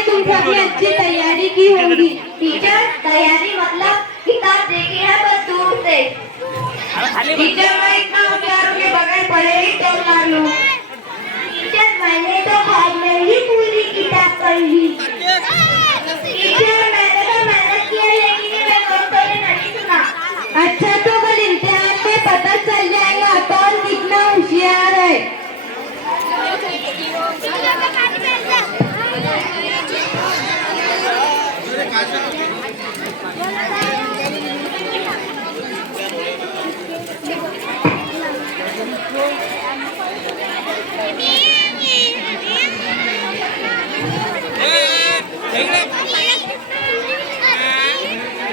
कि तुम सबने अच्छी तैयारी की होगी। टीचर, तैयारी मतलब किताब देखी है बस दूर से। टीचर, मैं इतना होशियार हूँ कि बगैर पढ़े ही तोड़ मार लूँ। टीचर, मैंने तो ख्वाब में ही पूरी किताब पढ़ ली। टीचर, मैंने तो मेहनत की है लेकिन मैं दोस्तों ने नहीं सुना। अच्छा, तो कल इम्तिहान में पता चल जाएगा कौन कितना होशियार है।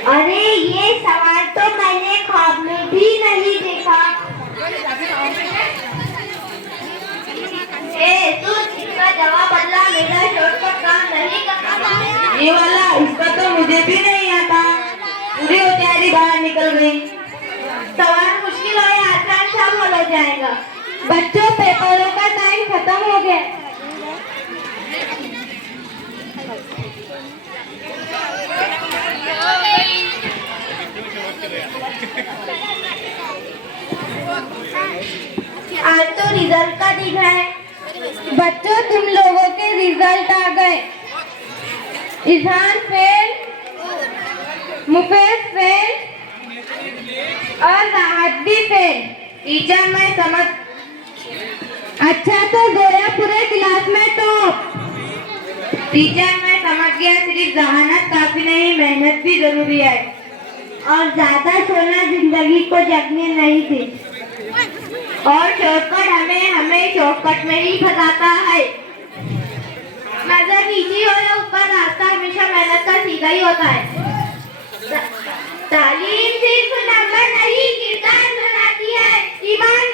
अरे ये सवाल तो मैंने ख्वाब में भी नहीं देखा। इसका जवाब बदला, मेरा शॉर्टकट काम नहीं करना। ये वाला, इसका तो मुझे भी नहीं आता। पूरी होशियारी बाहर निकल गई। सवाल मुश्किल और आसान सब हो जाएगा। बच्चों, पेपरों का टाइम खत्म हो गया। आज तो रिजल्ट का दिन है। बच्चों, तुम लोगों के रिजल्ट आ गए। इरफान फेल, मुफेज फेल और राहत भी फेल। टीचर, मैं समझ। अच्छा, तो जोया पूरे क्लास में टॉप। टीचर, मैं समझ गया, सिर्फ जहानत काफी नहीं, मेहनत भी जरूरी है। और ज्यादा सोना जिंदगी को जगने नहीं दी। और शॉर्टकट हमें शॉर्टकट में ही भगाता है। नजर नीचे हो या ऊपर, रास्ता हमेशा मेहनत का सीधा ही होता है। तालीम सिर्फ नंबर नहीं, किरदार बनाती है। ईमान